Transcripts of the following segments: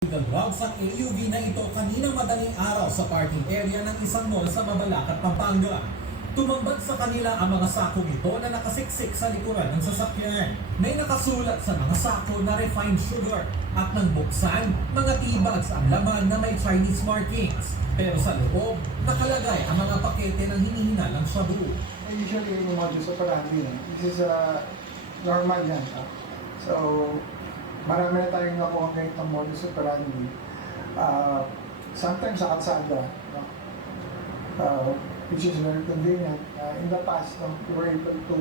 Illegal routes ang AUV na ito kaninang madaling araw sa parking area ng isang mall sa Mabalacat, Pampanga. Tumambad sa kanila ang mga sakong ito na nakasiksik sa likuran ng sasakyan. May nakasulat sa mga sako na refined sugar at nang buksan, mga tea bags ang laman na may Chinese markings. Pero sa loob, nakalagay ang mga pakete ng hinihinalang shabu. Usually yung modus operandi, this is normal yan. So, marami na tayong nakuha ngayon ng modus operandi. Sometimes sa kalsada, no? Which is very convenient. In the past, we were able to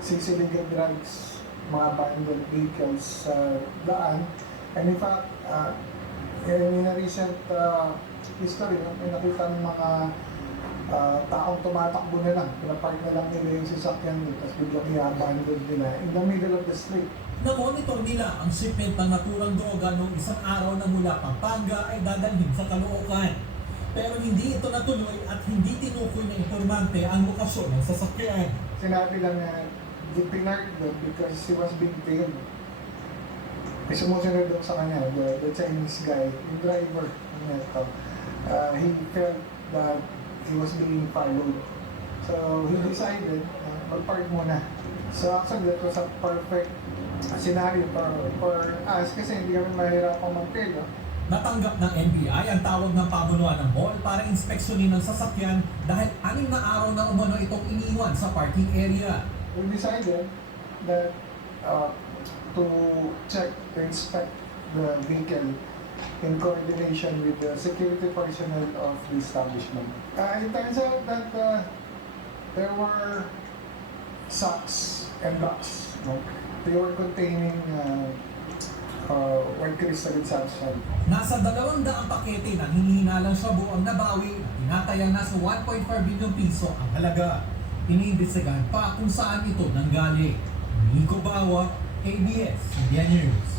seize illegal drugs, mga abandoned vehicles sa daan. And in fact, in a recent history, may nakita ng mga taong tumatakbo na lang, pinapark na lang nila yung sasakyan nila, tapos biglang i-abandon nila in the middle of the street. Na-monitor nila ang shipment ng naturang droga noong isang araw na mula Pampanga ay dadalhin sa Caloocan. Pero hindi ito natuloy at hindi tinukoy ng informante ang lokasyon ng sasakyan. Sinabi lang na pinark doon because he was being tailed. May sumusunod doon sa kanya, the Chinese guy, yung driver nito. He felt that he was being followed. So he decided mag-park muna. So actually that was a perfect scenario for us kasi hindi kami mahirapang mag-tail. Natanggap ng NBI ang tawag ng pamunuan ng mall para inspeksyonin ang sasakyan dahil 6 na araw na umano itong iniwan sa parking area. We decided that to check, to inspect the vehicle in coordination with the security personnel of the establishment. It turns out that there were sacks and boxes. No? They were containing white crystalline substance. Nasa 200 pakete ng hinihinalang shabu ang nabawi na tinatayang nasa 1.4 bilyong piso ang halaga. Iniimbestigahan pa kung saan ito nanggaling. Nico Bawa, ABS-CBN News.